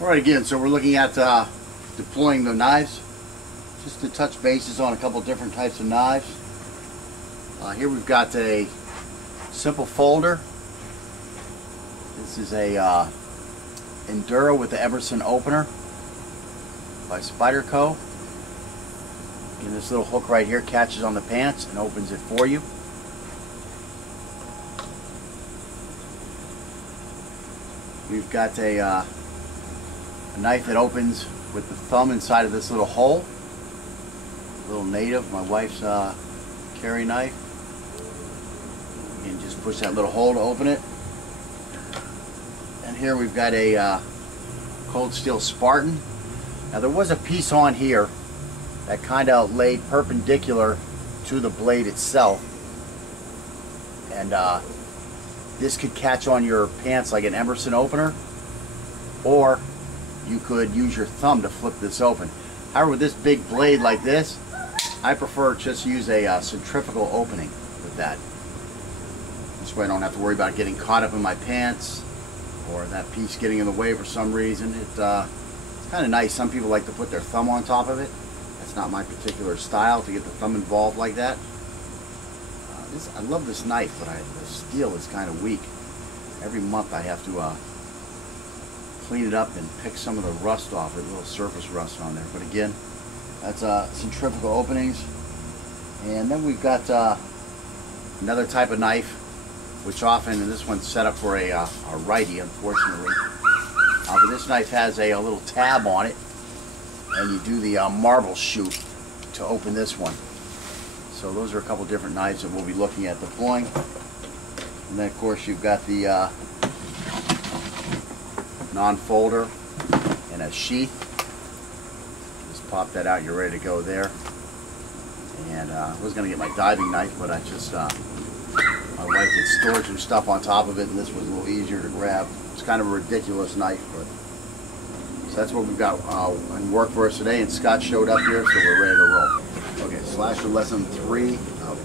Alright, again, so we're looking at deploying the knives. Just to touch bases on a couple different types of knives. Here we've got a simple folder. This is a Enduro with the Emerson opener by Spyderco. And this little hook right here catches on the pants and opens it for you. We've got a knife that opens with the thumb inside of this little hole. A little native, my wife's carry knife. And just push that little hole to open it. And here we've got a cold steel Spartan. Now there was a piece on here that kind of laid perpendicular to the blade itself. And this could catch on your pants like an Emerson opener, or you could use your thumb to flip this open. However, with this big blade like this, I prefer just use a centrifugal opening with that. This way I don't have to worry about getting caught up in my pants or that piece getting in the way for some reason. It's kind of nice. Some people like to put their thumb on top of it. That's not my particular style, to get the thumb involved like that. I love this knife, but the steel is kind of weak. Every month I have to clean it up and pick some of the rust off it, little surface rust on there. But again, that's centrifugal openings. And then we've got another type of knife, which often, and this one's set up for a righty, unfortunately. But this knife has a little tab on it, and you do the marble shoot to open this one. So those are a couple different knives that we'll be looking at deploying. And then of course you've got the non-folder and a sheath. Just pop that out, you're ready to go there. And I was going to get my diving knife, but I just, my wife had stored some stuff on top of it, and this was a little easier to grab. It's kind of a ridiculous knife, but so that's what we've got in work for us today, and Scott showed up here, so we're ready to roll. Okay, Slasher lesson 3.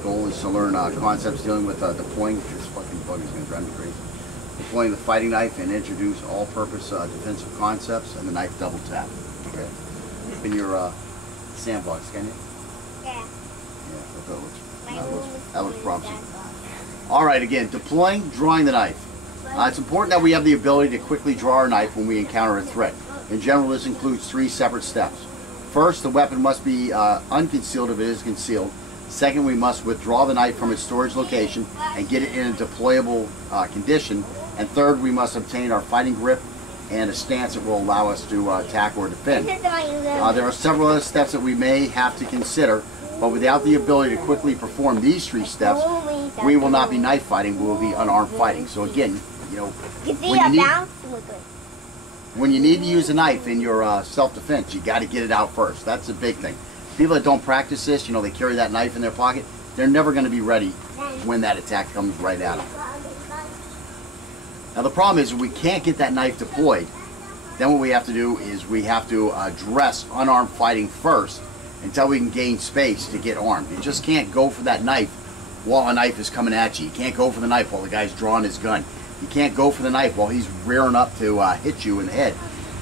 Goal is to learn concepts dealing with deploying. This fucking bug is going to drive me crazy. Deploying the fighting knife and introduce all-purpose defensive concepts and the knife double tap. Okay. In your sandbox, can you? Yeah. Yeah, that looks promising. All right, again, deploying, drawing the knife. It's important that we have the ability to quickly draw our knife when we encounter a threat. In general, this includes 3 separate steps. First, the weapon must be unconcealed if it is concealed. Second, we must withdraw the knife from its storage location and get it in a deployable condition. And third, we must obtain our fighting grip and a stance that will allow us to attack or defend. There are several other steps that we may have to consider, but without the ability to quickly perform these 3 steps, we will not be knife fighting, we will be unarmed fighting. So again, you know, when you need to use a knife in your self-defense, you got to get it out first. That's the big thing. People that don't practice this, you know, they carry that knife in their pocket, they're never going to be ready when that attack comes right at them. Now the problem is, if we can't get that knife deployed, then what we have to do is we have to address unarmed fighting first until we can gain space to get armed. You just can't go for that knife while a knife is coming at you. You can't go for the knife while the guy's drawing his gun. You can't go for the knife while he's rearing up to hit you in the head.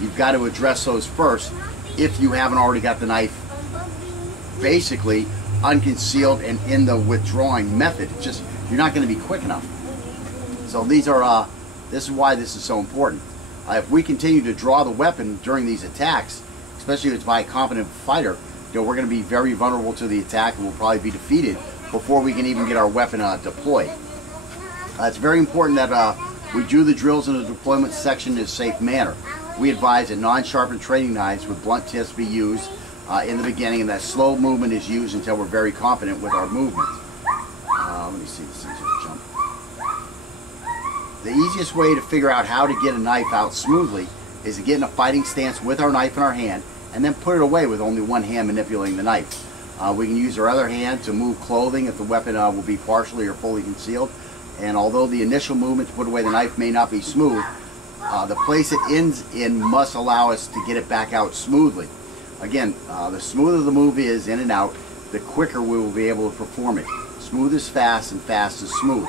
You've got to address those first if you haven't already got the knife basically unconcealed and in the withdrawing method. It's just, you're not going to be quick enough. So these are, this is why this is so important. If we continue to draw the weapon during these attacks, especially if it's by a competent fighter, you know, we're going to be very vulnerable to the attack and we'll probably be defeated before we can even get our weapon deployed. It's very important that we do the drills in the deployment section in a safe manner. We advise that non-sharpened training knives with blunt tips be used in the beginning, and that slow movement is used until we're very confident with our movement. Let me see, this thing's gonna jump. The easiest way to figure out how to get a knife out smoothly is to get in a fighting stance with our knife in our hand and then put it away with only one hand manipulating the knife. We can use our other hand to move clothing if the weapon will be partially or fully concealed. And although the initial movement to put away the knife may not be smooth, the place it ends in must allow us to get it back out smoothly. Again, the smoother the move is in and out, the quicker we will be able to perform it. Smooth is fast and fast is smooth.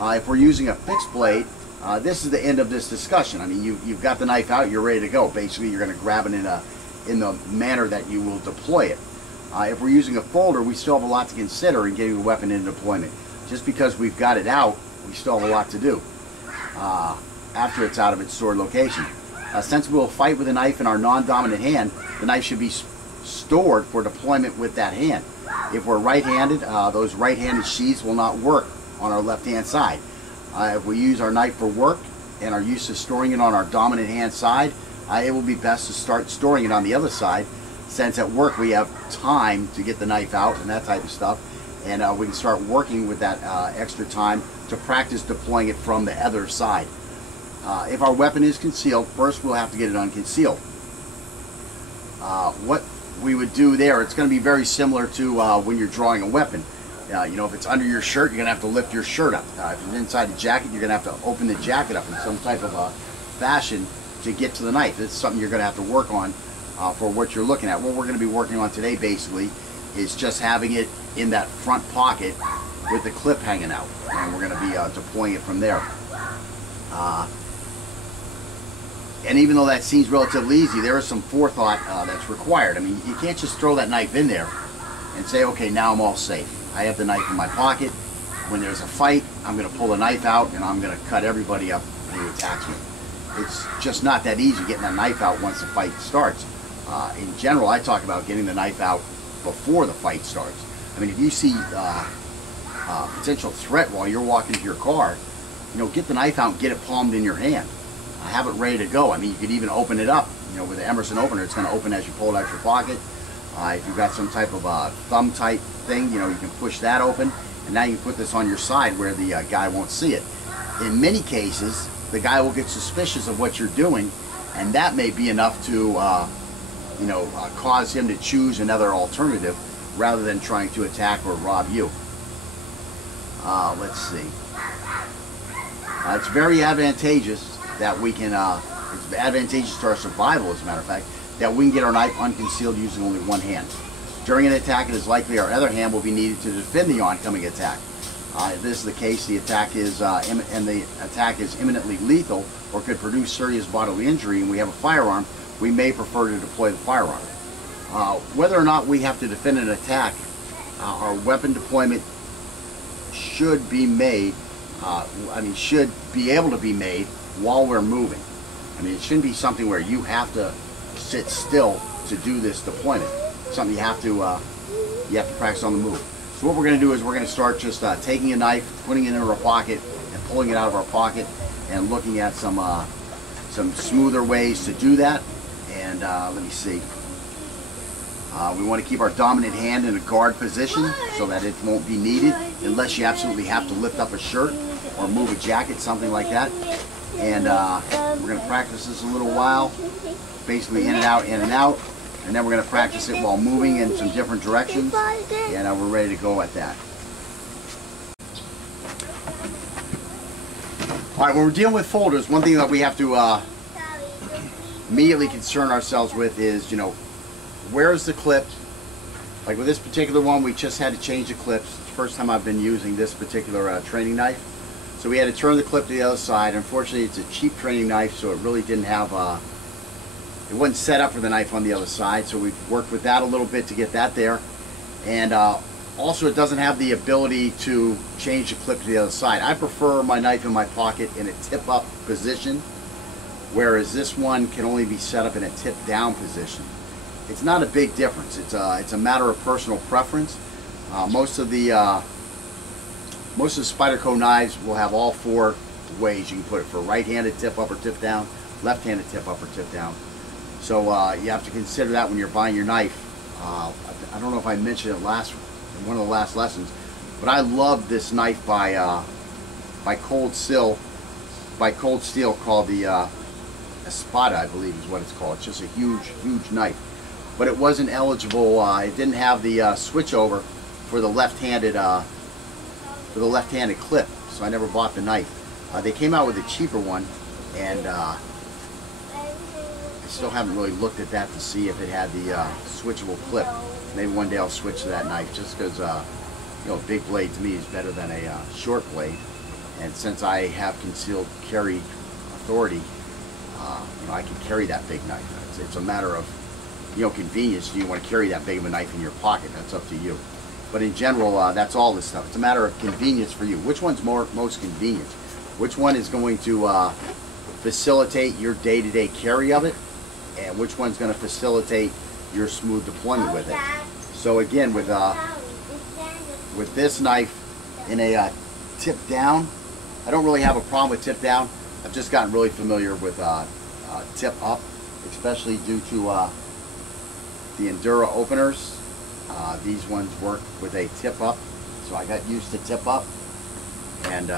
If we're using a fixed blade, this is the end of this discussion. I mean, you've got the knife out, you're ready to go. Basically, you're going to grab it in the manner that you will deploy it. If we're using a folder, we still have a lot to consider in getting the weapon into deployment. Just because we've got it out, we still have a lot to do after it's out of its stored location. Since we'll fight with a knife in our non-dominant hand, the knife should be stored for deployment with that hand. If we're right-handed, those right-handed sheaths will not work on our left-hand side. If we use our knife for work and are used to storing it on our dominant hand side, it will be best to start storing it on the other side, since at work we have time to get the knife out and that type of stuff, and we can start working with that extra time to practice deploying it from the other side. If our weapon is concealed, first we'll have to get it unconcealed. What we would do there, it's going to be very similar to when you're drawing a weapon. You know, if it's under your shirt, you're going to have to lift your shirt up. If it's inside the jacket, you're going to have to open the jacket up in some type of fashion to get to the knife. It's something you're going to have to work on for what you're looking at. What we're going to be working on today, basically, is just having it in that front pocket with the clip hanging out. And we're going to be deploying it from there. And even though that seems relatively easy, there is some forethought that's required. I mean, you can't just throw that knife in there and say, okay, now I'm all safe. I have the knife in my pocket. When there's a fight, I'm going to pull the knife out and I'm going to cut everybody up who attacks me. It's just not that easy getting that knife out once the fight starts. In general, I talk about getting the knife out before the fight starts. I mean, if you see potential threat while you're walking to your car, you know, get the knife out and get it palmed in your hand. Have it ready to go. I mean, you could even open it up. You know, with the Emerson opener, it's going to open as you pull it out your pocket. If you've got some type of thumb type thing, you know, you can push that open, and now you can put this on your side where the guy won't see it. In many cases, the guy will get suspicious of what you're doing, and that may be enough to, you know, cause him to choose another alternative rather than trying to attack or rob you. Let's see. It's very advantageous that we can, it's advantageous to our survival, as a matter of fact, that we can get our knife unconcealed using only one hand. During an attack, it is likely our other hand will be needed to defend the oncoming attack. If this is the case, the attack is imminently lethal or could produce serious bodily injury, and we have a firearm, we may prefer to deploy the firearm. Whether or not we have to defend an attack, our weapon deployment should be made, should be able to be made while we're moving. I mean, it shouldn't be something where you have to sit still to do this deployment. It's something you have to practice on the move. So what we're going to do is we're going to start just taking a knife, putting it in our pocket, and pulling it out of our pocket, and looking at some smoother ways to do that. And let me see. We want to keep our dominant hand in a guard position so that it won't be needed unless you absolutely have to lift up a shirt or move a jacket, something like that. And we're going to practice this a little while, basically in and out, and then we're going to practice it while moving in some different directions, and we're ready to go at that. Alright, when we're dealing with folders, one thing that we have to immediately concern ourselves with is, you know, where's the clip? Like with this particular one, we just had to change the clips. It's the first time I've been using this particular training knife. So we had to turn the clip to the other side. Unfortunately, it's a cheap training knife, so it really didn't have, it wasn't set up for the knife on the other side. So we've worked with that a little bit to get that there. And also it doesn't have the ability to change the clip to the other side. I prefer my knife in my pocket in a tip-up position, whereas this one can only be set up in a tip-down position. It's not a big difference. It's a matter of personal preference. Most of the Spyderco knives will have all four ways you can put it, for right-handed tip up or tip down, left-handed tip up or tip down. So you have to consider that when you're buying your knife. I don't know if I mentioned it in one of the last lessons, but I love this knife by Cold Steel called the Espada, I believe is what it's called. It's just a huge knife. But it wasn't eligible. It didn't have the switch over for the left-handed clip, so I never bought the knife. They came out with a cheaper one, and I still haven't really looked at that to see if it had the switchable clip. Maybe one day I'll switch to that knife, just because you know, a big blade to me is better than a short blade. And since I have concealed carry authority, I can carry that big knife. It's a matter of, convenience. Do you want to carry that big of a knife in your pocket? That's up to you. But in general, that's all this stuff. It's a matter of convenience for you. Which one's most convenient? Which one is going to facilitate your day-to-day carry of it? And which one's going to facilitate your smooth deployment with it? So again, with this knife in a tip down, I don't really have a problem with tip down. I've just gotten really familiar with tip up, especially due to the Endura openers. These ones work with a tip up, so I got used to tip up, and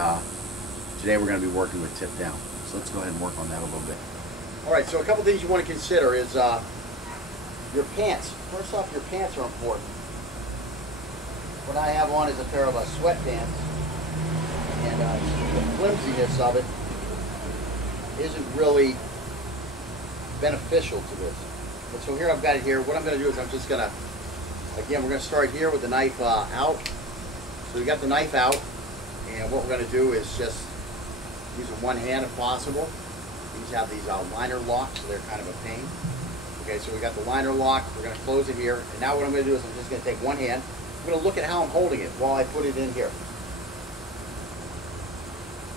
today we're going to be working with tip down. So let's go ahead and work on that a little bit. Alright, so a couple things you want to consider is your pants. First off, your pants are important. What I have on is a pair of sweatpants, and the flimsiness of it isn't really beneficial to this. But so here I've got it here. What I'm going to do is I'm just going to, again, we're going to start here with the knife out. So we got the knife out, and what we're going to do is just use it one hand if possible. These have these liner locks, so they're kind of a pain. Okay, so we got the liner lock. We're going to close it here, and now what I'm going to do is I'm just going to take one hand. I'm going to look at how I'm holding it while I put it in here.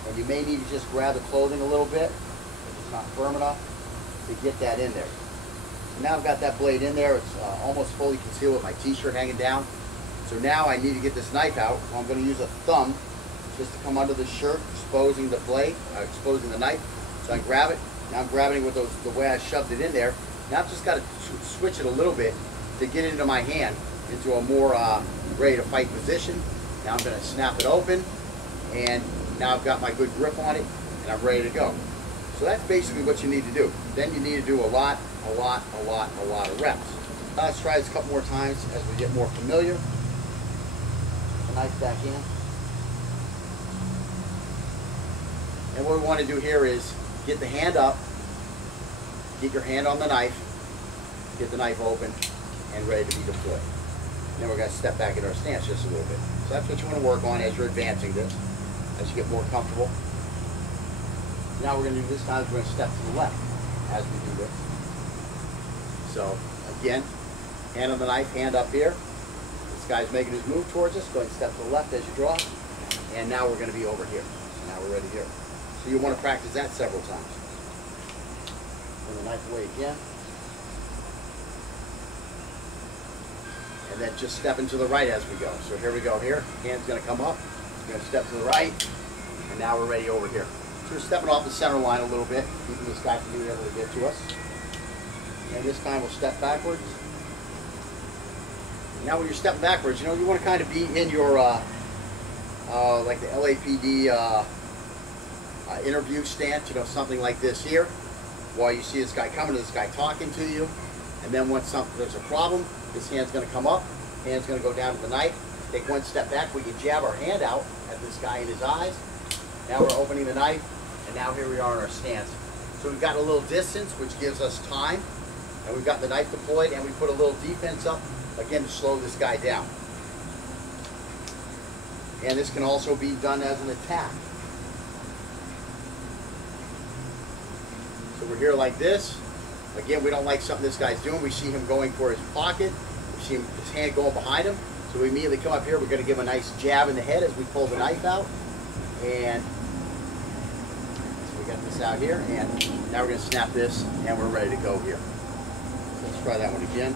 And you may need to just grab the clothing a little bit if it's not firm enough to get that in there. So now I've got that blade in there. It's almost fully concealed with my t-shirt hanging down. So now I need to get this knife out. Well, I'm going to use a thumb just to come under the shirt, exposing the blade, exposing the knife. So I can grab it. Now I'm grabbing it with the way I shoved it in there. Now I've just got to switch it a little bit to get it into my hand, into a more ready to fight position. Now I'm going to snap it open, and now I've got my good grip on it, and I'm ready to go. So that's basically what you need to do. Then you need to do a lot of reps. Let's try this a couple more times as we get more familiar. The knife back in. And what we want to do here is get the hand up, get your hand on the knife, get the knife open, and ready to be deployed. And then we're going to step back in our stance just a little bit. So that's what you want to work on as you're advancing this, as you get more comfortable. Now we're going to do this time, we're going to step to the left as we do this. So again, hand on the knife, hand up here. This guy's making his move towards us. Go ahead and step to the left as you draw. And now we're going to be over here. So now we're ready here. So you want to practice that several times. Turn the knife away again. And then just stepping to the right as we go. So here we go here. Hand's going to come up. We're going to step to the right. And now we're ready over here. So we're stepping off the center line a little bit, keeping this guy from being able to get to us. And this time we'll step backwards. Now when you're stepping backwards, you want to kind of be in your, like the LAPD interview stance, something like this here. While you see this guy coming, this guy talking to you. And then once there's a problem, this hand's going to come up, hand's going to go down to the knife. Take one step back, we can jab our hand out at this guy in his eyes. Now we're opening the knife, and now here we are in our stance. So we've got a little distance, which gives us time, and we've got the knife deployed, and we put a little defense up, again, to slow this guy down. And this can also be done as an attack. So we're here like this. Again, we don't like something this guy's doing. We see him going for his pocket. We see his hand going behind him. So we immediately come up here. We're going to give him a nice jab in the head as we pull the knife out. And so we got this out here. And now we're going to snap this, and we're ready to go here. So let's try that one again.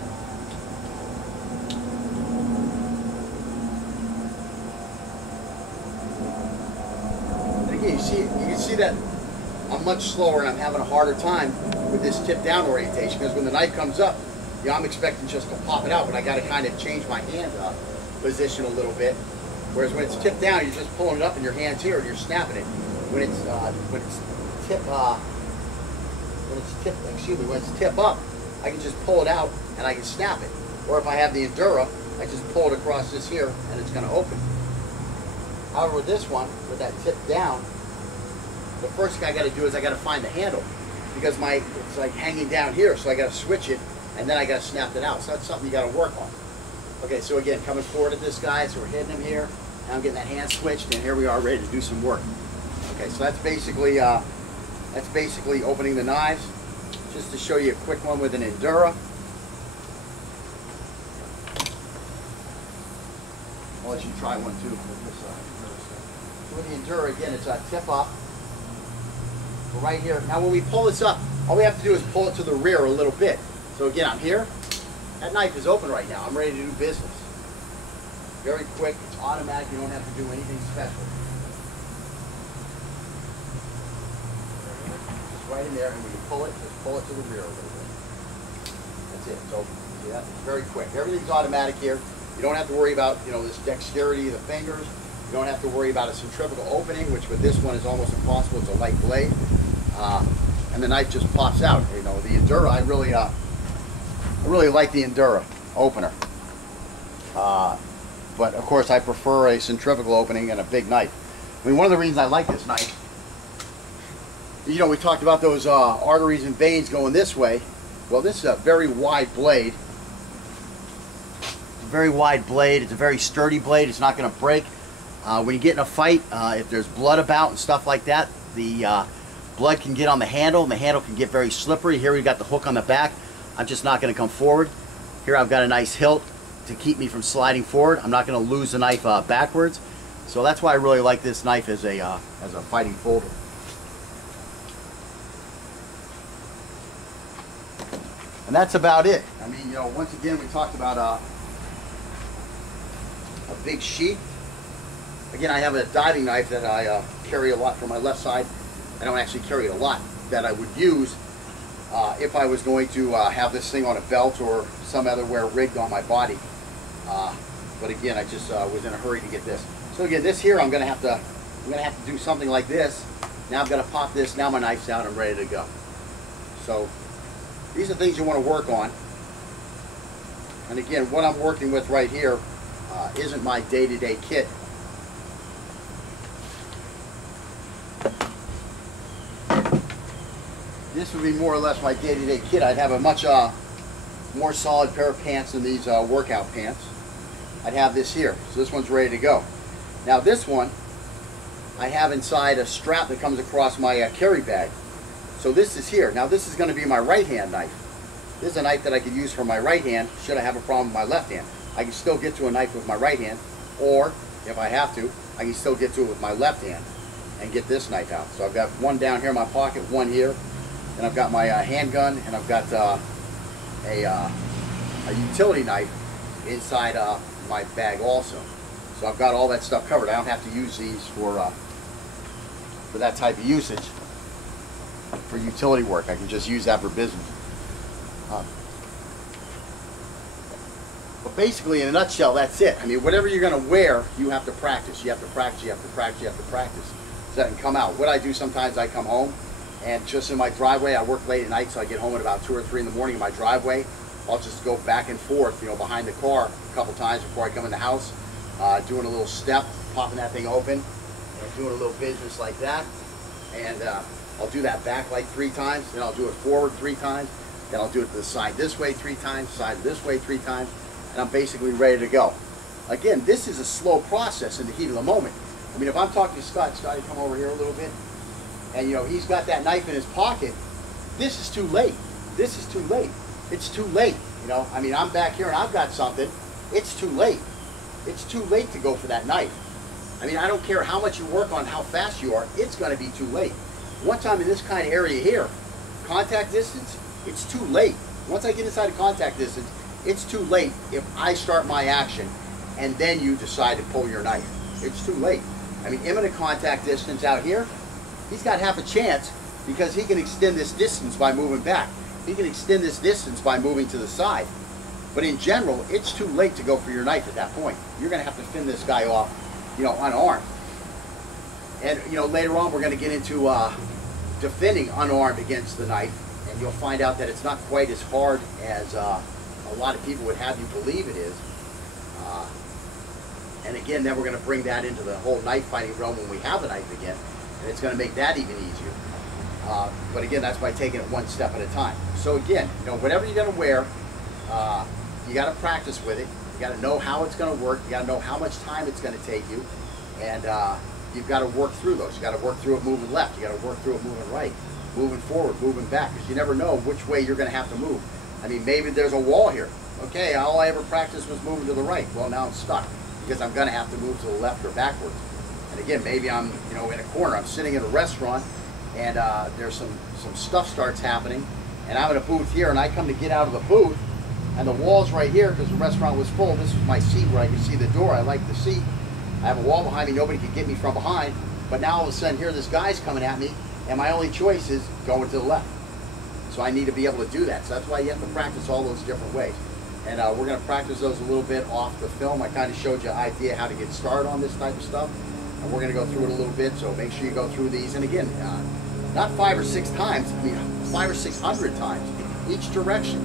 And again, you can see that I'm much slower and I'm having a harder time with this tip down orientation, because when the knife comes up, I'm expecting just to pop it out, but I got to kind of change my hand position a little bit. Whereas when it's tipped down, you're just pulling it up in your hands here and you're snapping it. When it's tip up, I can just pull it out and I can snap it. Or if I have the Endura, I just pull it across this here and it's going to open. However, with this one, with that tip down, the first thing I got to do is I got to find the handle, because it's like hanging down here, so I got to switch it and then I got to snap it out. So that's something you got to work on. Okay, so again, coming forward at this guy, so we're hitting him here. Now I'm getting that hand switched, and here we are ready to do some work. Okay, so that's basically opening the knives. Just to show you a quick one with an Endura. I'll let you try one too with this side. So with the Endura, again, it's a tip up. We're right here. Now when we pull this up, all we have to do is pull it to the rear a little bit. So again, I'm here. That knife is open right now. I'm ready to do business. Very quick. It's automatic. You don't have to do anything special. Just right in there, and when you pull it, just pull it to the rear a little bit. That's it. It's open. See that? It's very quick. Everything's automatic here. You don't have to worry about, you know, this dexterity of the fingers. You don't have to worry about a centrifugal opening, which with this one is almost impossible. It's a light blade, and the knife just pops out. You know, the Endura, I really like the Endura opener. But of course, I prefer a centrifugal opening and a big knife. I mean, one of the reasons I like this knife, you know, we talked about those arteries and veins going this way. Well, this is a very wide blade. It's a very wide blade. It's a very sturdy blade. It's not going to break. When you get in a fight, if there's blood about and stuff like that, the blood can get on the handle, and the handle can get very slippery. Here we've got the hook on the back. I'm just not going to come forward. Here I've got a nice hilt to keep me from sliding forward. I'm not going to lose the knife backwards. So that's why I really like this knife as a fighting folder. And that's about it. I mean, you know, once again, we talked about a big sheath. Again, I have a diving knife that I carry a lot for my left side. I don't actually carry it a lot, that I would use if I was going to have this thing on a belt or some other wear rigged on my body. But again, I just was in a hurry to get this. So again, this here, I'm gonna have to do something like this. Now I've got to pop this. Now my knife's out. I'm ready to go. So these are things you want to work on. And again, what I'm working with right here isn't my day-to-day kit. This would be more or less my day-to-day kit. I'd have a much more solid pair of pants than these workout pants. I'd have this here. So this one's ready to go. Now this one, I have inside a strap that comes across my carry bag. So this is here. Now this is going to be my right-hand knife. This is a knife that I could use for my right hand should I have a problem with my left hand. I can still get to a knife with my right hand, or if I have to, I can still get to it with my left hand and get this knife out. So I've got one down here in my pocket, one here, and I've got my handgun, and I've got a utility knife inside my bag also. So I've got all that stuff covered. I don't have to use these for that type of usage. For utility work, I can just use that for business. But basically, in a nutshell, that's it. I mean, whatever you're going to wear, you have to practice. You have to practice. You have to practice. You have to practice. So that can come out. What I do sometimes, I come home, and just in my driveway, I work late at night, so I get home at about 2 or 3 in the morning in my driveway. I'll just go back and forth, you know, behind the car a couple times before I come in the house, doing a little step, popping that thing open, and doing a little business like that. And I'll do that back like 3 times, then I'll do it forward 3 times, then I'll do it to the side this way 3 times, side this way 3 times, and I'm basically ready to go. Again, this is a slow process in the heat of the moment. I mean, if I'm talking to Scott, Scotty, come over here a little bit, and you know, he's got that knife in his pocket, this is too late. This is too late. It's too late, you know. I mean, I'm back here and I've got something. It's too late. It's too late to go for that knife. I mean, I don't care how much you work on how fast you are, it's going to be too late. Once I'm in this kind of area here, contact distance, it's too late. Once I get inside of contact distance, it's too late if I start my action and then you decide to pull your knife. It's too late. I mean, imminent contact distance out here, he's got half a chance because he can extend this distance by moving back. He can extend this distance by moving to the side. But in general, it's too late to go for your knife at that point. You're going to have to fend this guy off, you know, unarmed. And, you know, later on we're going to get into defending unarmed against the knife. And you'll find out that it's not quite as hard as a lot of people would have you believe it is. And again, then we're going to bring that into the whole knife fighting realm when we have a knife again. And it's going to make that even easier. But again, that's by taking it one step at a time. So again, you know, whatever you're going to wear, you got to practice with it. You got to know how it's going to work. You got to know how much time it's going to take you. And you've got to work through those. You got to work through it moving left. You got to work through it moving right, moving forward, moving back, because you never know which way you're going to have to move. I mean, maybe there's a wall here. Okay, all I ever practiced was moving to the right. Well, now I'm stuck because I'm going to have to move to the left or backwards. And again, maybe I'm, you know, in a corner. I'm sitting in a restaurant, and there's some stuff starts happening, and I'm in a booth here, and I come to get out of the booth, and the wall's right here because the restaurant was full. This was my seat where I could see the door. I like the seat. I have a wall behind me. Nobody could get me from behind. But now all of a sudden, here this guy's coming at me, and my only choice is going to the left. So I need to be able to do that. So that's why you have to practice all those different ways. And we're going to practice those a little bit off the film. I kind of showed you an idea how to get started on this type of stuff. And we're going to go through it a little bit. So make sure you go through these. And again, not 5 or 6 times. I mean, 500 or 600 times each direction.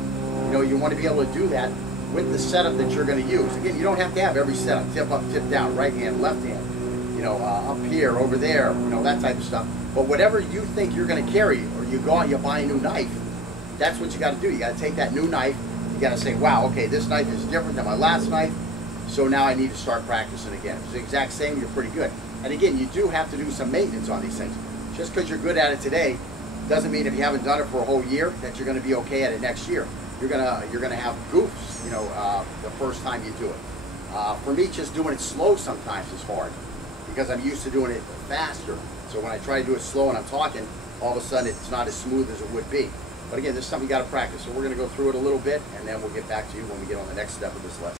You know, you want to be able to do that with the setup that you're going to use. Again, you don't have to have every setup. Tip up, tip down, right hand, left hand. You know, up here, over there, you know, that type of stuff. But whatever you think you're going to carry, or you go out, you buy a new knife, that's what you got to do. You got to take that new knife, you got to say, wow, okay, this knife is different than my last knife, so now I need to start practicing again. If it's the exact same, you're pretty good. And again, you do have to do some maintenance on these things. Just because you're good at it today doesn't mean if you haven't done it for a whole year that you're going to be okay at it next year. You're gonna have goofs, you know, the first time you do it. For me, just doing it slow sometimes is hard because I'm used to doing it faster. So when I try to do it slow and I'm talking, all of a sudden it's not as smooth as it would be. But again, this is something you got to practice. So we're going to go through it a little bit, and then we'll get back to you when we get on the next step of this lesson.